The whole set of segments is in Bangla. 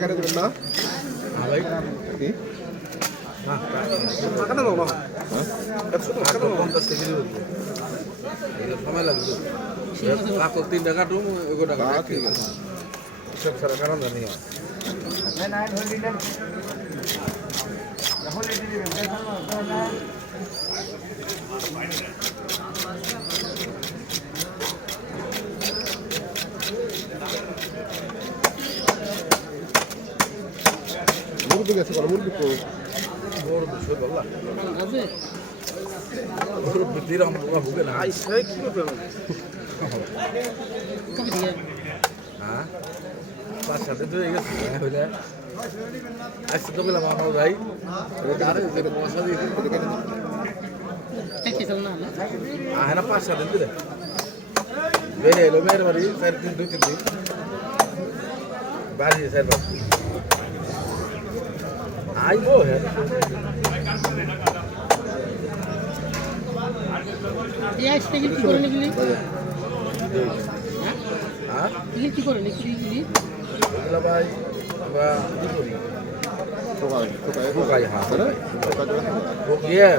কেন দেবেন না? ভাই কি? টাকা দেবো বাবা টাকা দেবো 50 থেকে সময় লাগবে কাকল 3 টাকা টুম এগো টাকা ঠিক আছে। সব সারা কারণ জানি মুরগি গেছে বলো মুরগি তো বড় বিষয় বললা বড় বিদ্যির আমরা ভুগে না আই সে কি করবে হ্যাঁ পাঁচ সাথে তো এই গেছে হইলে আজকে তো বললাম আমার ভাই আরে যে পয়সা দিয়ে না 5 দিন দিলে বেরে এলো মেয়ের বাড়ি 4 দিন 2 দিন বাড়ি 4 বার আইবো হ্যাঁ এই আইসটা কি করে নিলি হ্যাঁ কি করে নিলি এগুলা ভাই আমরা কি করি ঢোকাই হ্যাঁ ঢুকিয়ে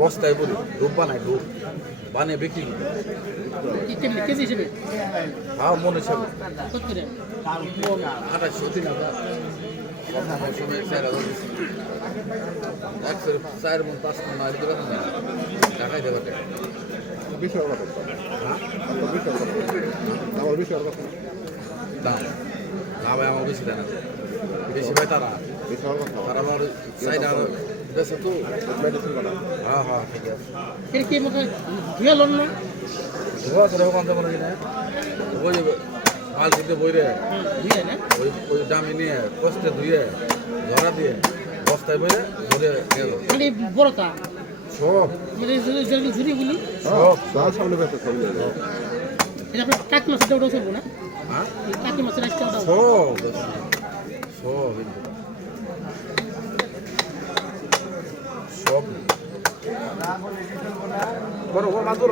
বস্তায় বলি ডুব বানাই ডুব বানিয়ে বিক্রি করি কি কেমন কেজি হিসেবে হ্যাঁ মনে হিসাবে কত করে 2800 দিন আমরা সময় 4000 দিচ্ছি 4 মন 5 মন আর দিবেন না টাকাই দেবে টাকা বেশি হওয়ার কথা বেশি হওয়ার কথা আমার বেশি হওয়ার কথা দাম না ভাই আমার বেশি দেয় না বেশি ভাই তারা বেশি হওয়ার কথা তারা আমার সাইড আর বেশি তো মেডিসিন বানা হ্যাঁ হ্যাঁ ঠিক আছে এর কি মতো ধুয়ে লন না ধোয়া করে কোনটা মনে কিনা ওই মাল দিতে বইরে ধুয়ে না ওই দামি নিয়ে কষ্টে ধুয়ে ধরা দিয়ে বস্তায় বইরে ধরে গেল মানে বড়টা সব মানে যেগুলো ঝুরি বলি সব সাল সামনে বেঁচে সামনে এটা আপনার কাকি মাছটা ওটাও চলবো না হ্যাঁ এই কাকি মাছের আজকে ওটাও সব সব সব বড় বড় মাছ ধরো